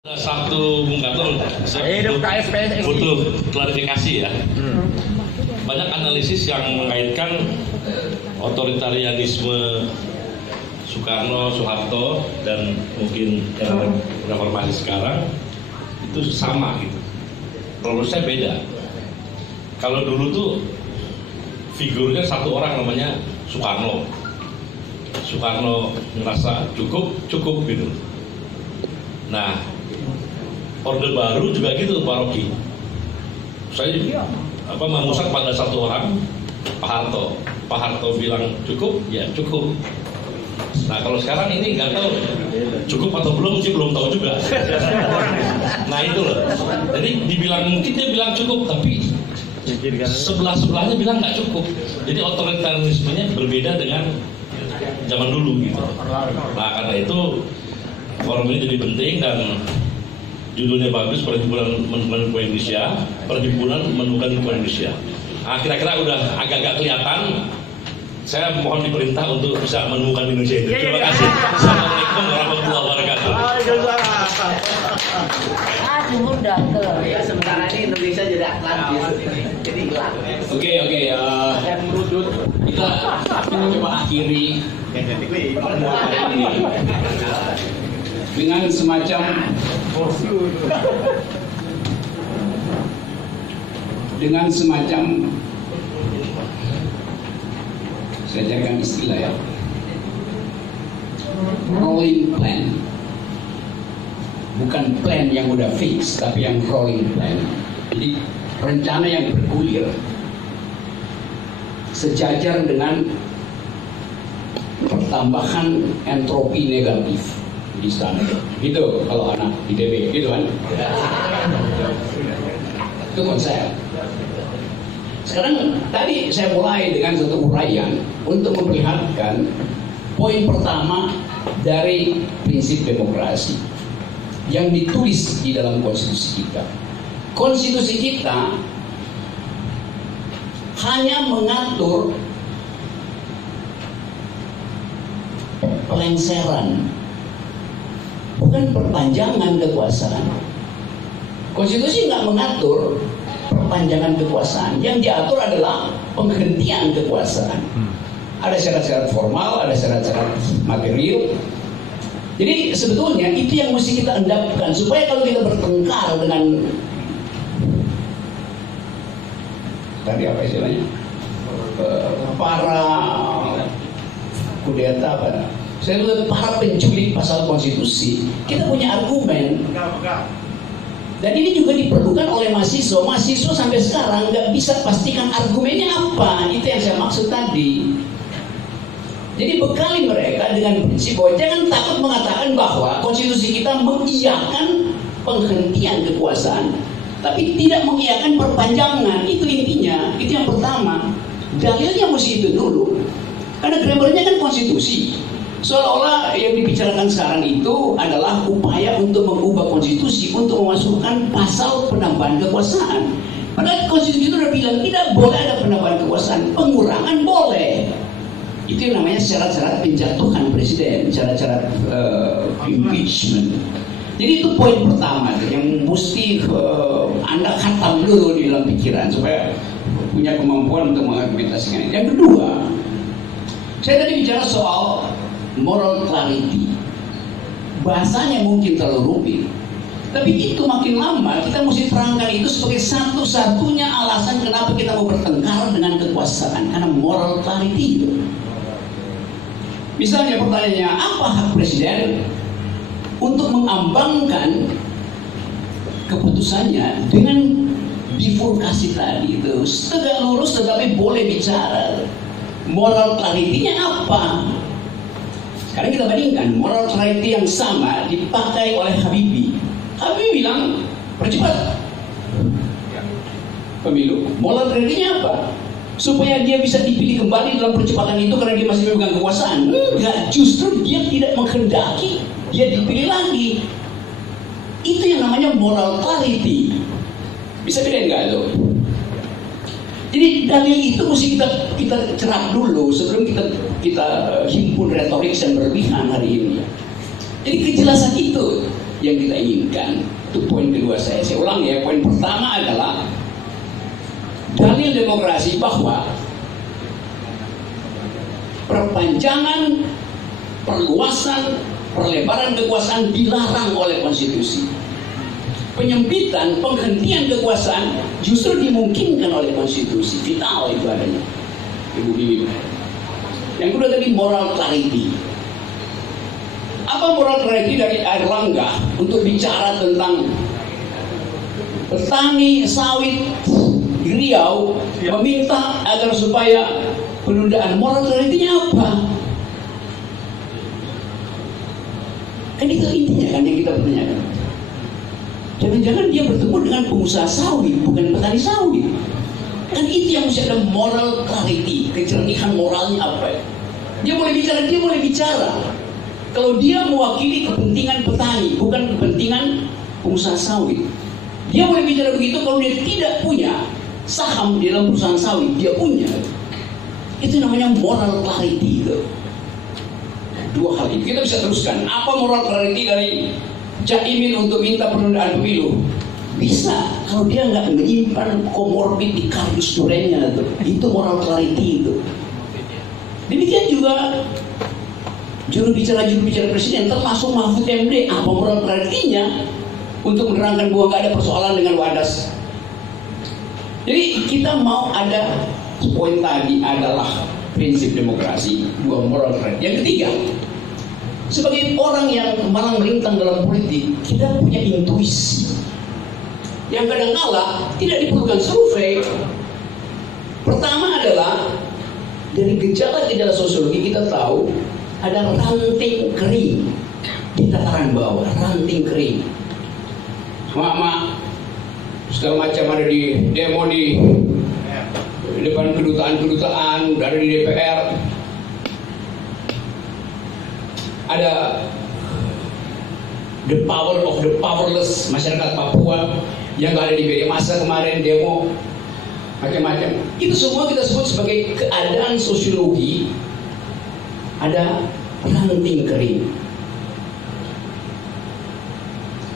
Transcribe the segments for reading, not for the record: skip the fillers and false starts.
Satu Bung Gatot, saya butuh klarifikasi ya. Banyak analisis yang mengaitkan otoritarianisme Soekarno, Soeharto dan mungkin reformasi sekarang itu sama gitu. Kalau saya beda. Kalau dulu tuh figurnya satu orang namanya Soekarno. Soekarno merasa cukup gitu. Nah, Orde Baru juga gitu Pak Rocky. Saya memusat pada satu orang, Pak Harto. Pak Harto bilang cukup, ya cukup. Nah kalau sekarang ini nggak tahu cukup atau belum sih, belum tahu juga. Nah itu loh. Jadi dibilang mungkin dia bilang cukup, tapi sebelahnya bilang nggak cukup. Jadi otoritarianismenya berbeda dengan zaman dulu gitu. Nah karena itu forum ini jadi penting dan judulnya bagus, Perhimpunan Menemukan Indonesia, Perhimpunan Menemukan Indonesia. Nah, kira-kira udah agak-agak kelihatan. Saya mohon diperintah untuk bisa menemukan Indonesia itu. Terima kasih. Assalamualaikum warahmatullahi wabarakatuh. Timur datang. Ya sementara ini Indonesia jadi Atlantis. Jadi hilang. Oke, kita coba akhiri dengan semacam saya carikan istilah ya, rolling plan. Bukan plan yang udah fix, tapi yang rolling plan. Jadi rencana yang bergulir sejajar dengan pertambahan entropi negatif di sana. Gitu kalau anak ITB, gitu kan? Itu konsep. Sekarang tadi saya mulai dengan satu uraian untuk memperlihatkan poin pertama dari prinsip demokrasi yang ditulis di dalam konstitusi kita. Konstitusi kita hanya mengatur pelengseran, bukan perpanjangan kekuasaan. Konstitusi nggak mengatur perpanjangan kekuasaan. Yang diatur adalah penghentian kekuasaan. Ada syarat-syarat formal, ada syarat-syarat material. Jadi sebetulnya itu yang mesti kita endapkan supaya kalau kita bertengkar dengan tadi apa istilahnya, para kudeta saya lihat para penculik pasal konstitusi, kita punya argumen. Dan ini juga diperlukan oleh mahasiswa. Mahasiswa sampai sekarang nggak bisa pastikan argumennya apa. Itu yang saya maksud tadi. Jadi bekali mereka dengan prinsip bahwa jangan takut mengatakan bahwa konstitusi kita mengiyakan penghentian kekuasaan, tapi tidak mengiyakan perpanjangan. Itu intinya. Itu yang pertama. Dalilnya mesti itu dulu. Karena grammarnya kan konstitusi. Seolah-olah yang dibicarakan sekarang itu adalah upaya untuk mengubah konstitusi untuk memasukkan pasal penambahan kekuasaan. Padahal konstitusi itu sudah bilang tidak boleh ada penambahan kekuasaan, pengurangan boleh. Itu yang namanya syarat-syarat penjatuhan presiden, syarat-syarat impeachment. Jadi itu poin pertama yang mesti Anda khatam dulu di dalam pikiran supaya punya kemampuan untuk mengargumentasikan. Yang kedua, saya tadi bicara soal moral clarity. Bahasanya mungkin terlalu rumit, tapi itu makin lama kita mesti terangkan itu sebagai satu-satunya alasan kenapa kita mau bertengkar dengan kekuasaan, karena moral clarity itu. Misalnya pertanyaannya, apa hak presiden untuk mengambangkan keputusannya dengan bifurkasi tadi itu, tegak lurus tetapi boleh bicara. Moral clarity-nya apa? Sekarang kita bandingkan moral clarity yang sama dipakai oleh Habibie. Habibie bilang percepat pemilu. Moral clarity-nya apa? Supaya dia bisa dipilih kembali dalam percepatan itu karena dia masih memegang kekuasaan. Enggak, justru dia tidak menghendaki dia dipilih lagi. Itu yang namanya moral clarity. Bisa bedain nggak itu? Jadi dalil itu mesti kita cerap dulu sebelum kita himpun retorik yang berlebihan hari ini. Jadi kejelasan itu yang kita inginkan. Itu poin kedua saya ulang ya. Poin pertama adalah dalil demokrasi bahwa perpanjangan, perluasan, perlebaran kekuasaan dilarang oleh konstitusi. Penyempitan, penghentian kekuasaan justru dimungkinkan oleh konstitusi. Vital itu adanya, Ibu Bibi. Yang kedua tadi moral clarity. Apa moral clarity dari Airlangga untuk bicara tentang petani sawit di Riau meminta agar supaya penundaan? Moral clarity-nya apa? Kan itu intinya kan yang kita pertanyakan. Jangan-jangan dia bertemu dengan pengusaha sawit, bukan petani sawit. Kan itu yang mesti ada moral clarity, kejernihan moralnya apa ya? Dia boleh bicara. Kalau dia mewakili kepentingan petani, bukan kepentingan pengusaha sawit. Dia boleh bicara begitu kalau dia tidak punya saham di dalam perusahaan sawit, dia punya. Itu namanya moral clarity itu. Dua hal itu kita bisa teruskan. Apa moral clarity dari Caimin untuk minta penundaan pemilu? Bisa kalau dia nggak menyimpan komorbid di kardus durenya itu moral clarity itu. Demikian juga juru bicara presiden termasuk Mahfud MD. Apa moral clarity-nya untuk menerangkan bahwa nggak ada persoalan dengan Wadas? Jadi kita mau ada poin tadi adalah prinsip demokrasi, dua moral clarity. Yang ketiga, sebagai orang yang malang melintang dalam politik, kita punya intuisi yang kadang-kala tidak diperlukan survei. Pertama adalah dari gejala-gejala sosiologi kita tahu ada ranting kering di tataran bawah, ranting kering. Mak-mak segala macam ada di demo di depan kedutaan, ada di DPR. Ada the power of the powerless, masyarakat Papua yang gak ada di media massa kemarin demo macam-macam. Itu semua kita sebut sebagai keadaan sosiologi. Ada ranting kering.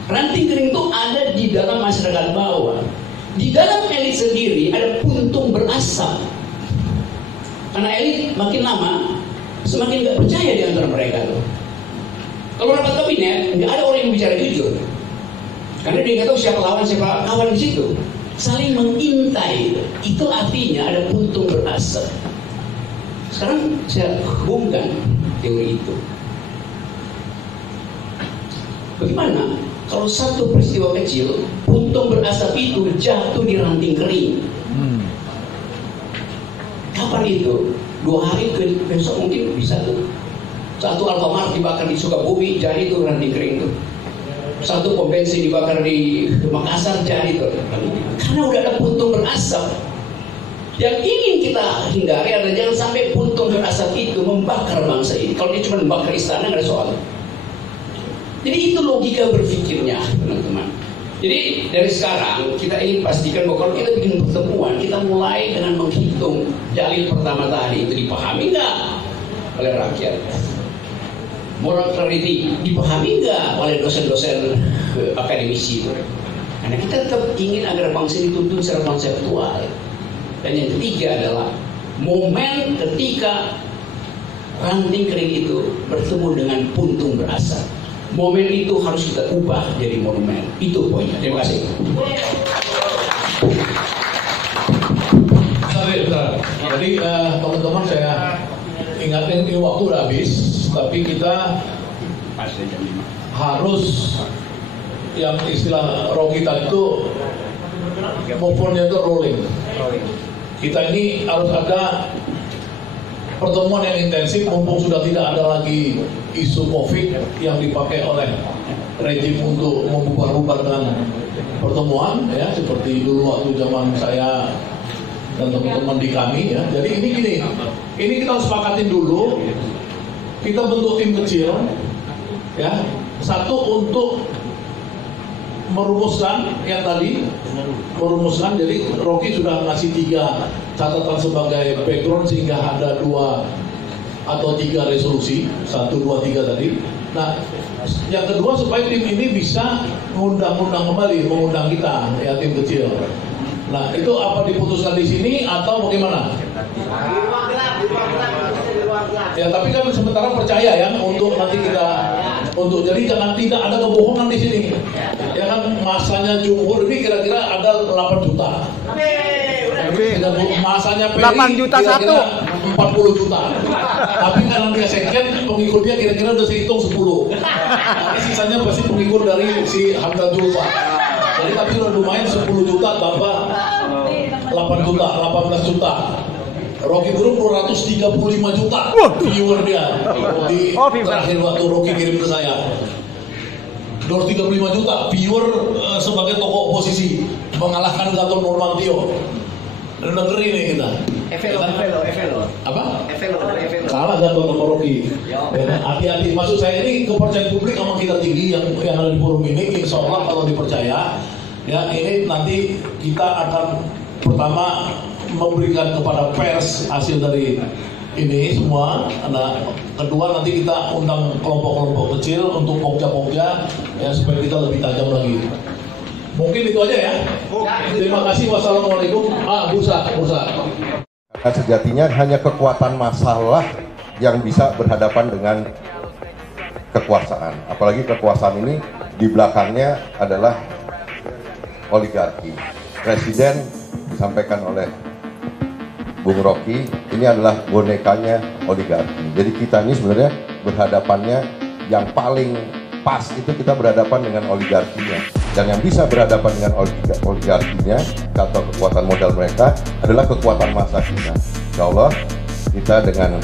Ranting kering itu ada di dalam masyarakat bawah. Di dalam elit sendiri ada puntung berasap. Karena elit makin lama semakin gak percaya di antara mereka tuh. Kalau rapat kabinet nggak ada orang yang bicara jujur. Karena dia nggak tahu siapa lawan siapa kawan di situ. Saling mengintai. Itu artinya ada puntung berasap. Sekarang saya hubungkan teori itu. Bagaimana kalau satu peristiwa kecil puntung berasap itu jatuh di ranting kering? Kapan itu? 2 hari besok mungkin bisa tuh. Satu Alfamart dibakar di Sukabumi, jadi itu ranting kering itu. Satu pom bensin dibakar di Makassar, jadi itu. Karena udah ada puntung berasap. Yang ingin kita hindari adalah jangan sampai puntung berasap itu membakar bangsa ini. Kalau dia cuma membakar istana nggak ada soal. Jadi itu logika berpikirnya, teman-teman. Jadi dari sekarang kita ingin pastikan bahwa kalau kita bikin pertemuan, kita mulai dengan menghitung dalil pertama tadi itu dipahami nggak oleh rakyat. Moral clarity dipahami nggak oleh dosen-dosen akademisi. Karena kita tetap ingin agar bangsa ini dituntun secara konseptual. Dan yang ketiga adalah momen ketika ranting kering itu bertemu dengan puntung berasap. Momen itu harus kita ubah jadi monumen. Itu poinnya. Terima kasih. Jadi teman-teman saya ingatin ini waktu udah habis, tapi kita harus yang istilah Rocky tadi itu movementnya itu rolling. Kita ini harus ada pertemuan yang intensif mumpung sudah tidak ada lagi isu COVID yang dipakai oleh rejim untuk membubar-bubarkan pertemuan ya, seperti dulu waktu zaman saya dan teman-teman di kami ya. Jadi ini kita sepakatin dulu, kita bentuk tim kecil ya, satu untuk merumuskan yang tadi, merumuskan. Jadi Rocky sudah ngasih 3 catatan sebagai background sehingga ada 2 atau 3 resolusi, 1, 2, 3 tadi. Nah, yang kedua supaya tim ini bisa mengundang kita, ya tim kecil. Nah, itu apa diputuskan di sini atau bagaimana? Ya, tapi kan sementara percaya ya untuk nanti kita jadi jangan tidak ada kebohongan di sini. Ya kan masanya Jumhur ini kira-kira ada 8 juta. Masanya Peri 8 juta kira-kira satu. 40 juta. Tapi karena dia second, pengikutnya kira-kira udah dihitung 10. Nah, sisanya pasti pengikut dari si Hamdan Zulfa. Jadi tapi udah lumayan 10 juta tambah 8 juta, 18 juta. Rocky Group 235 juta viewer dia di terakhir waktu Rocky kirim ke saya. 235 juta viewer sebagai tokoh oposisi mengalahkan Gatot Nurmantio. Dan negeri ini kita. Evelo. Apa? Evelo. Kalah Gatot sama Rocky. Hati-hati. Maksud saya ini kepercayaan publik sama kita tinggi yang ada di forum ini. Insya Allah kalau dipercaya, ya ini nanti kita akan pertama memberikan kepada pers hasil dari ini semua. Nah, kedua nanti kita undang kelompok-kelompok kecil untuk pokja-pokja ya supaya kita lebih tajam lagi. Mungkin itu aja ya. Terima kasih. Wassalamualaikum. Bursa. Karena sejatinya hanya kekuatan masalah yang bisa berhadapan dengan kekuasaan. Apalagi kekuasaan ini di belakangnya adalah oligarki. Presiden disampaikan oleh Bung Rocky, ini adalah bonekanya oligarki. Jadi kita ini sebenarnya berhadapannya yang paling pas itu kita berhadapan dengan oligarkinya. Dan yang bisa berhadapan dengan oligarkinya atau kekuatan modal mereka adalah kekuatan massa kita. Insya Allah kita dengan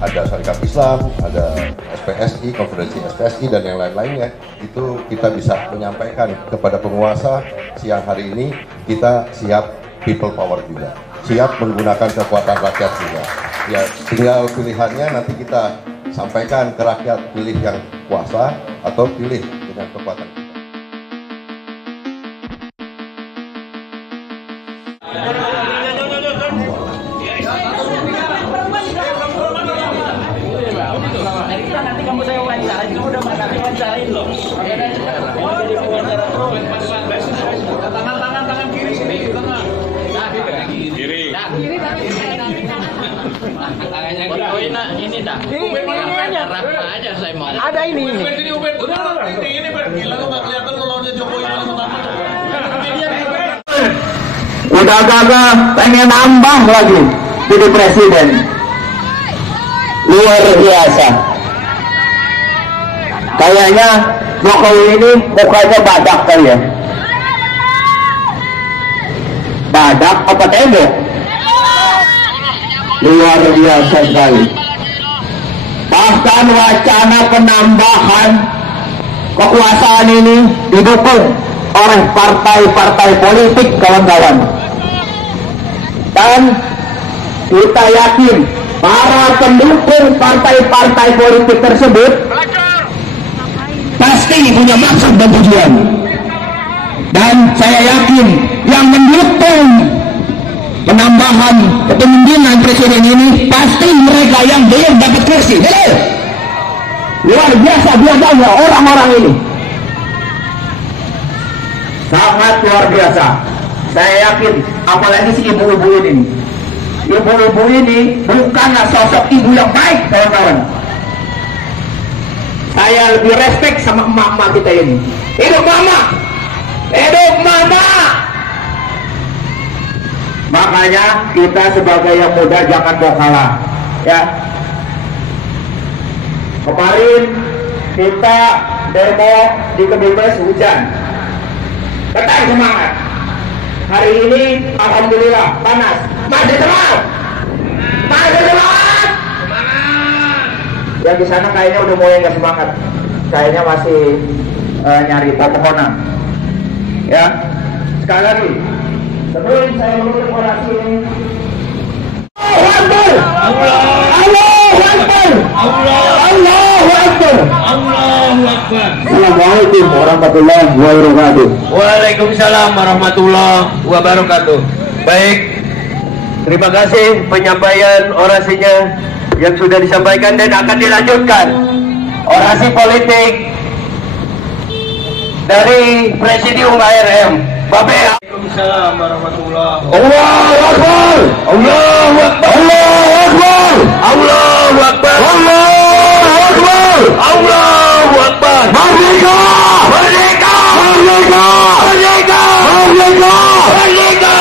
ada Syarikat Islam, ada SPSI, konferensi SPSI dan yang lain-lainnya, itu kita bisa menyampaikan kepada penguasa siang hari ini kita siap people power juga, siap menggunakan kekuatan rakyat juga. Ya, tinggal pilihannya nanti kita sampaikan ke rakyat, pilih yang kuasa atau pilih dengan kekuatan kita. Nanti kamu saya wawancara, kamu udah wawancarain loh. Tangan kiri sini, tengah. Kiri. Tangannya kiri. Ini dah. Ini aja saya mau. Ada ini. Ini Ubed. Ini gila lu nggak kelihatan lu lawannya Jokowi paling utama. Udah kagak pengen nambah lagi jadi presiden. Luar biasa. Kayaknya Jokowi ini mukanya badak kali ya. Badak apa tembok? Luar biasa sekali. Bahkan wacana penambahan kekuasaan ini didukung oleh partai-partai politik, kawan-kawan. Dan kita yakin para pendukung partai-partai politik tersebut pasti punya maksud dan tujuan. Dan saya yakin yang mendukung penambahan kepemimpinan presiden ini pasti mereka yang belum dapat kursi. Luar biasa biasanya orang-orang ini. Sangat luar biasa. Saya yakin apalagi si ibu-ibu ini. Ibu-ibu ini bukanlah sosok ibu yang baik, kawan-kawan. Saya lebih respect sama emak-emak kita ini. Hidup mama! Hidup mama! Makanya kita sebagai yang muda jangan mau kalah, ya. Kemarin kita demo di Kebebas hujan. Tetap semangat. Hari ini alhamdulillah panas. Masih semangat. Masih semangat. Yang di sana kayaknya udah mulai nggak semangat. Kayaknya masih nyari pepohonan. Ya. Sekali lagi, sebelum saya menutup orasi ini, Allahu Akbar. Allahu Akbar. Allahu Akbar. Allahu Akbar. Assalamualaikum warahmatullahi wabarakatuh. Waalaikumsalam warahmatullahi wabarakatuh. Baik, terima kasih penyampaian orasinya yang sudah disampaikan dan akan dilanjutkan orasi politik dari Presidium ARM. Waalaikumsalam warahmatullahi wabarakatuh. Allahu Akbar, Allahu Akbar, Allahu Akbar, Allahu Akbar, Allahu Akbar, Allahu Akbar. Merdeka, merdeka, merdeka, merdeka, merdeka, merdeka.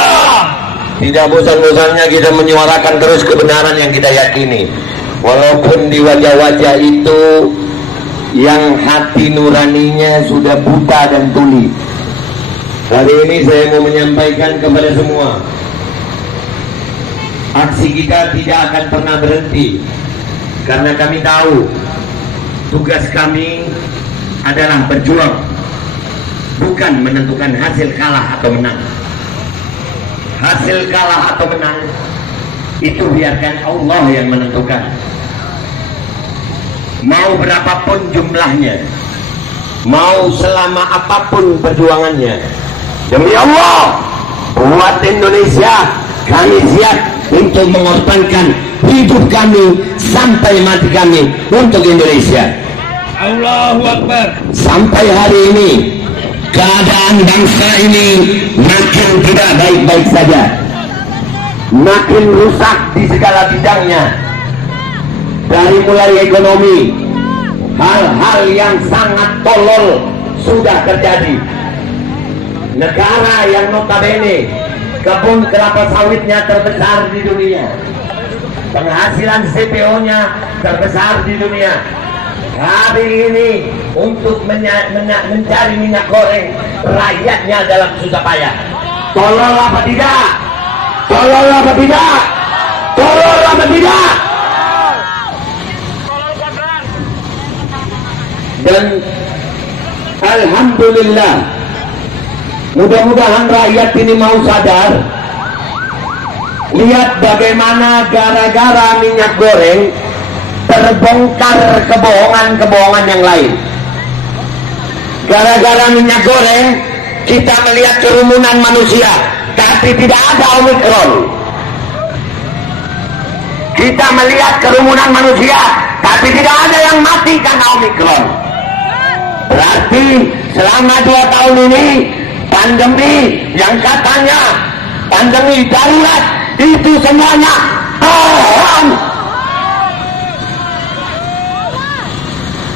Tidak bosan-bosannya kita menyuarakan terus kebenaran yang kita yakini, walaupun di wajah-wajah itu yang hati nuraninya sudah buta dan tuli. Hari ini saya mau menyampaikan kepada semua, aksi kita tidak akan pernah berhenti, karena kami tahu tugas kami adalah berjuang, bukan menentukan hasil kalah atau menang. Hasil kalah atau menang itu biarkan Allah yang menentukan. Mau berapapun jumlahnya, mau selama apapun perjuangannya, demi Allah, buat Indonesia kami siap untuk mengorbankan hidup kami sampai mati kami untuk Indonesia. Allahu Akbar. Sampai hari ini keadaan bangsa ini makin tidak baik-baik saja, makin rusak di segala bidangnya. Dari mulai ekonomi, hal-hal yang sangat tolol sudah terjadi. Negara yang notabene kebun kelapa sawitnya terbesar di dunia, penghasilan CPO-nya terbesar di dunia, hari ini untuk mencari minyak goreng rakyatnya dalam susah payah. Tolol apa tidak? Tolol apa tidak? Tolol apa tidak? Dan alhamdulillah, mudah-mudahan rakyat ini mau sadar. Lihat bagaimana gara-gara minyak goreng terbongkar kebohongan-kebohongan yang lain. Gara-gara minyak goreng kita melihat kerumunan manusia, tapi tidak ada Omikron. Kita melihat kerumunan manusia, tapi tidak ada yang mati karena Omikron. Berarti selama 2 tahun ini pandemi yang katanya pandemi darurat itu semuanya bohong.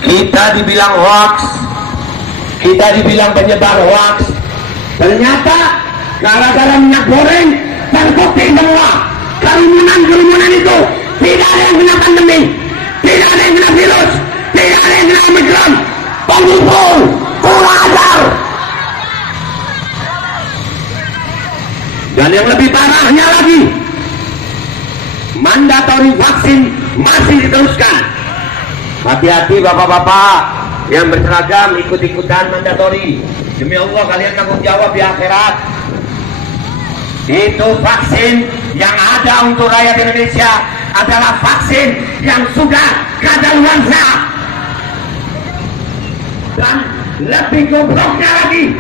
Kita dibilang hoax, kita dibilang penyebar hoax. Ternyata gara-gara minyak goreng terbukti semua kerumunan itu tidak ada yang kena pandemi, tidak ada yang kena virus, tidak ada yang kena Omikron. Penipu, kurang ajar. Dan yang lebih parahnya lagi, mandatori vaksin masih diteruskan. Hati-hati bapak-bapak yang berseragam ikut-ikutan mandatori. Demi Allah kalian tanggung jawab di akhirat. Itu vaksin yang ada untuk rakyat Indonesia adalah vaksin yang sudah kadaluarsa. Dan lebih gobloknya lagi,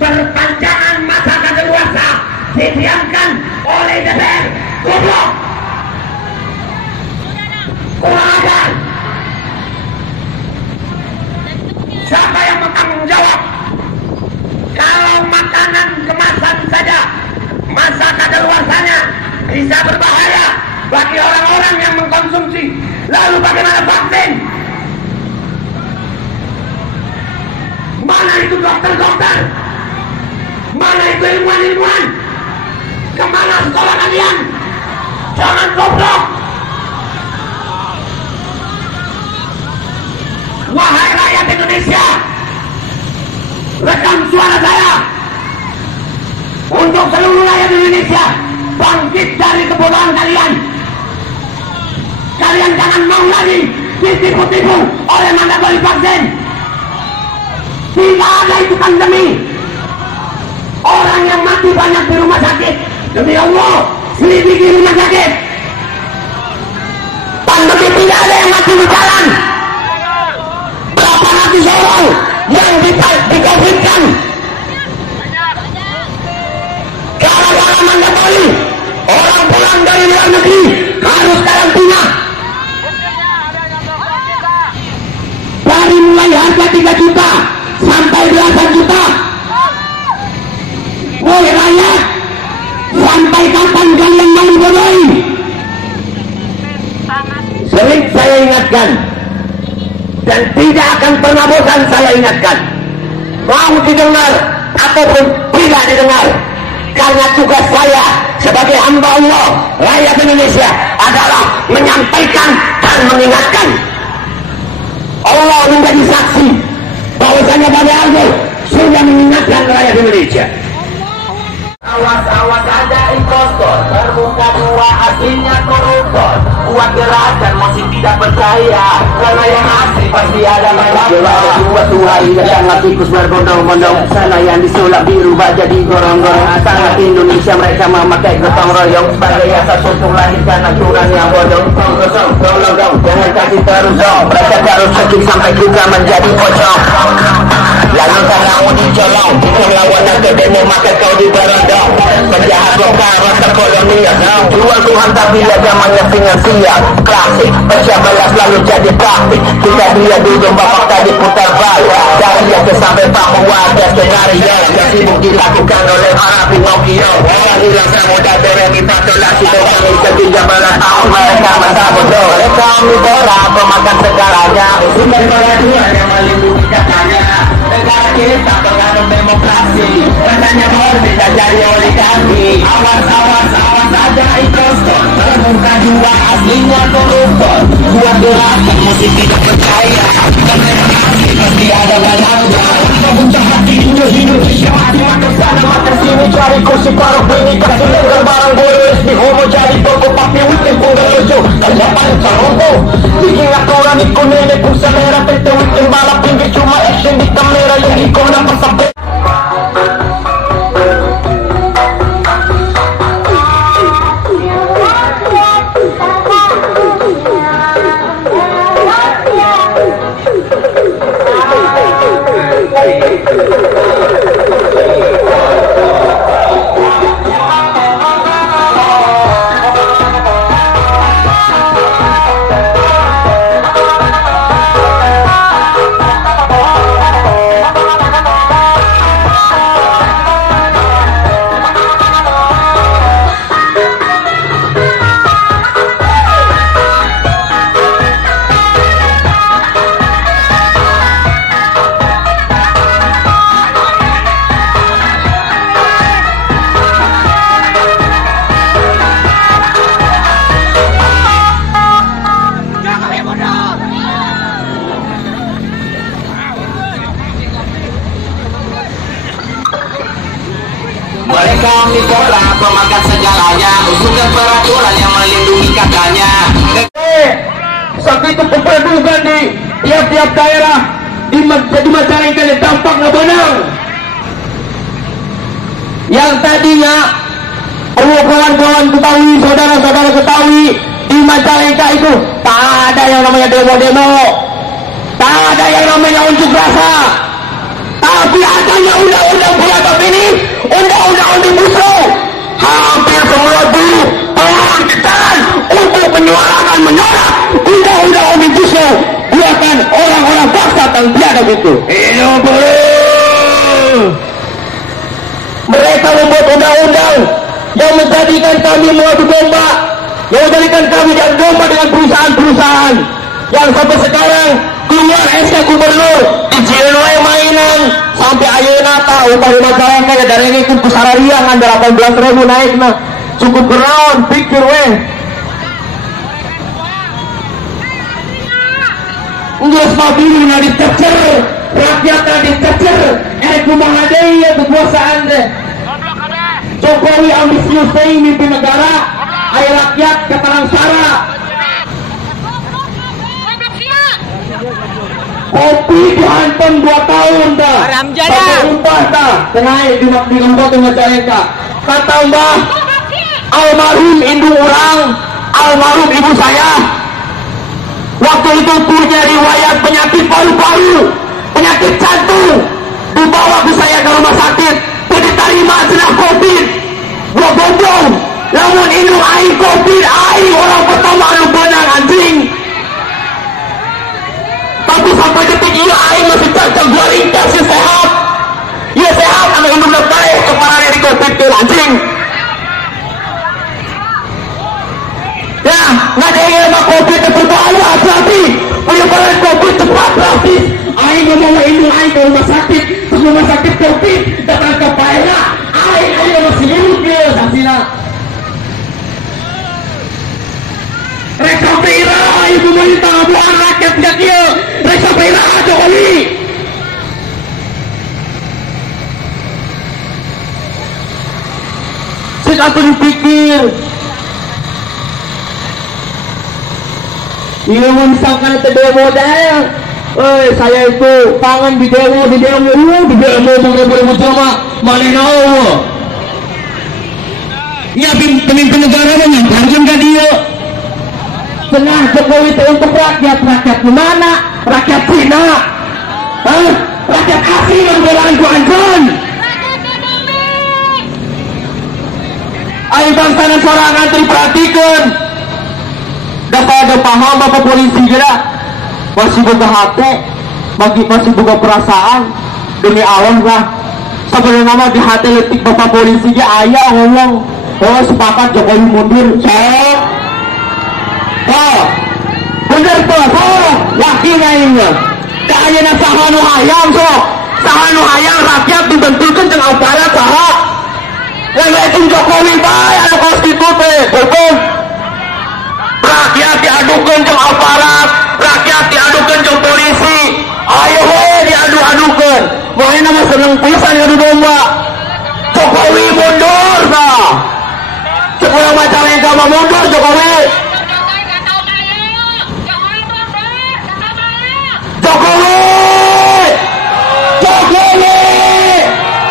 perpanjangan masa kadaluarsa didiamkan oleh DPR. Goblok, kurang ajar. Siapa yang bertanggung jawab kalau makanan kemasan saja masa kadaluarsanya bisa berbahaya bagi orang-orang yang mengkonsumsi? Lalu bagaimana vaksin? Mana itu dokter-dokter? Mana itu ilmuwan-ilmuwan? Kemana sekolah kalian? Jangan goblok. Wahai rakyat Indonesia, rekam suara saya untuk seluruh rakyat Indonesia. Bangkit dari kebodohan kalian. Kalian jangan mau lagi ditipu-tipu oleh mandatori vaksin. Tidak ada itu pandemi. Orang yang mati banyak di rumah sakit. Demi Allah, selidiki rumah sakit. Pandemi tidak ada yang mati di jalan. Berapa ratus orang yang di-COVID-kan gara-gara mandatori. Orang pulang dari luar negeri harus karantina Sering saya ingatkan dan tidak akan pernah bosan saya ingatkan, mau didengar ataupun tidak didengar, karena tugas saya sebagai hamba Allah rakyat Indonesia adalah menyampaikan dan mengingatkan. Allah menjadi saksi bahwasanya Bade Argo sudah mengingatkan rakyat Indonesia. Awas-awas aja impostor, terbuka dua aslinya koruptor. Buat gerakan masih tidak percaya, karena yang asli pasti ada masalah. Dua Tuhan sangat tikus berbondong-bondong, sana yang disulap dirubah jadi gorong-gorong. Sangat Indonesia mereka memakai gotong royong sebagai asas untuk lahirkan aturan yang bodong. Kosong, tolong dong, jangan kasih terus dong. Mereka harus sakit sampai kita menjadi pocong. Lalu kamu dicolong, kita lawan ke demo maka kau diberondong. Penjahat lokal rasa kolonial, jual Tuhan tapi ya zamannya finansial. Klasik, pecah belas lalu jadi praktik. Kita dia di domba fakta diputar balik. Dari Aceh sampai Papua ada skenario yang sibuk dilakukan oleh para Pinocchio. Orang hilang semudah terengipatulasi dengan ketiga belas tahun mereka masa bodoh. Mereka omnivora pemakan segalanya, sumber peraturan yang melindungi katanya. Negara kita penganut demokrasi, katanya berbeda jadi oligarki. Awas aja impostor, terbuka dua aslinya koruptor. Buat gerakan mesti tidak percaya, karena yang asli pasti ada balasnya. Buta hati Indonesia, hati makan sana makan sini, cari kursi paruh ini kasih lengkar barang boris. Di homo jadi pokok papi weekend pun gak lucu, kerja paling carombo. Bikin aturan ikut nenek pulsa merah, pente weekend balap pinggir cuma action di kamera yang ikona pasapet. Mereka omnivora pemakan segalanya, usulkan peraturan yang melindungi katanya. Saat itu kependudukan di tiap-tiap daerah di Majalengka yang tampak nggak benar. Yang tadinya perlu kawan-kawan ketahui, saudara-saudara ketahui, di Majalengka itu tak ada yang namanya demo-demo, tak ada yang namanya unjuk rasa. Tapi adanya undang-undang biadab ini, undang-undang Omnibus Law, hampir semua buruh berhentikan untuk menyuarakan menolak undang-undang Omnibus Law. Bukan orang-orang paksa dan biadab itu. Hidup buruh. Mereka membuat undang-undang yang menjadikan kami mengadu domba, yang menjadikan kami diadu domba dengan perusahaan-perusahaan yang sampai sekarang keluar SK gubernur izin mainan sampai ayeuna ta upah di Majalengka ya dari ini ku sarariang anda 18.000 naik nah cukup kenaon pikir weh nggak mabili na ditecer rakyatnya ditecer kumaha deui ya kekuasaan deh Jokowi ambisius deui mimpi negara aya rakyat keterang sara. Kopi dihantam 2 tahun dah. Sampai upah dah. Kenai di lembut di Majalengka. Kata Mbah, almarhum induk orang, almarhum ibu saya. Waktu itu punya riwayat penyakit paru-paru, penyakit jantung. Dibawa ke saya ke rumah sakit. Diterima kena COVID. Gua goblok. Namun induk air COVID, air orang pertama lu benang anjing. Tapi sampai detik ini air masih cacang gua ringkas ya sehat. Ya sehat anak induk baik kepala dari COVID ke anjing. Ya, nggak ada yang nama COVID itu berbahaya. lain ke rumah sakit COVID datang ke Paera ayo masih hidup ya saksina reka Paera ibu pemerintah bukan rakyat gak dia reka Paera Jokowi sik aku dipikir iya misalkan itu demo daya saya itu tangan di demo mau coba malinau ya pemimpin negara menyampaikan ke dia tengah Jokowi itu untuk rakyat mana? Rakyat Cina rakyat asing yang belain Guanzon ayo bangsa dan sorangan diperhatikan dapat ada paham Bapak polisi kira masih buka hati masih buka perasaan demi Allah lah sebenarnya nama di hati letik Bapak polisi ya ayah ngomong sepakat Jokowi mundur cek bener tuh yakin aja kayaknya sahanu hayang sahanu hayang rakyat dibentukkan dengan aparat sahak yang itu Jokowi baik ada konstitusi hukum rakyat diadukan ke aparat rakyat diadukan ke polisi ayo diadu-adukan makanya nama seneng pisan ngadu domba Jokowi mundur nah sepuluh macam yang gak mundur Jokowi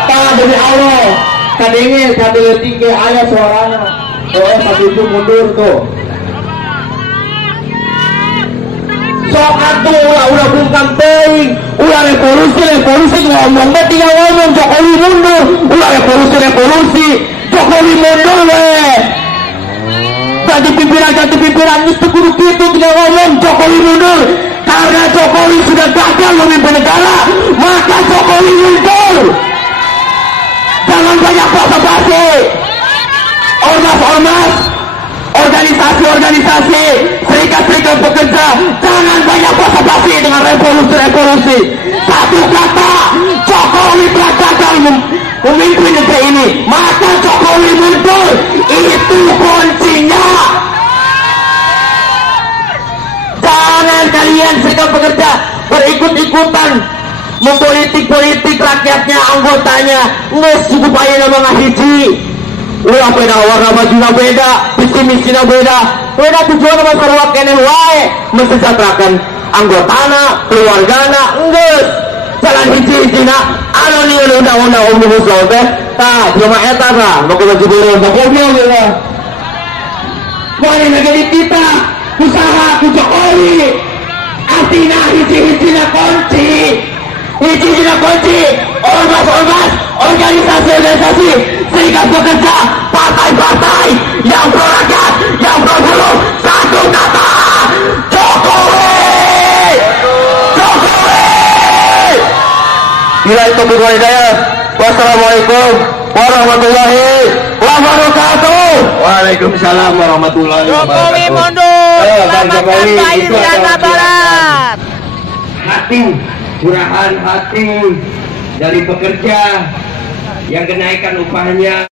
tak demi Allah kadangnya satu detik ke ayah suaranya satu itu mundur tuh sok atuh udah bungkam teuing udah revolusi ngomong tinggal ngomong Jokowi mundur udah revolusi Jokowi mundur weh ganti pimpinan itu kudu gitu tinggal ngomong Jokowi mundur karena Jokowi sudah gagal memimpin negara maka Jokowi mundur jangan banyak basa-basi ormas organisasi serikat pekerja jangan banyak basa-basi dengan revolusi satu kata Jokowi telah gagal memimpin negeri ini maka Jokowi mundur itu kuncinya jangan kalian serikat pekerja berikut-ikutan mempolitik rakyatnya anggotanya nges cukup aja nama ngahiji ulah beda warna bajunya beda visi misinya beda tujuan sama sarwa kene wae mensejahterakan anggotana keluargana nges jalan hiji-hijina anu lieu undang-undang omnibus law teh tah cuma eta tah make baju biru goblok ya mari negeri kita usaha ku Jokowi artinya hiji-hijina kunci ormas organisasi serikat pekerja partai-partai yang pro-rakyat yang pro-buruh satu kata Jokowi bila itu berwajah wassalamualaikum warahmatullahi wabarakatuh waalaikumsalam warahmatullahi wabarakatuh Jokowi mundur selamatkan payudara Barat hati curahan hati dari pekerja yang kenaikan upahnya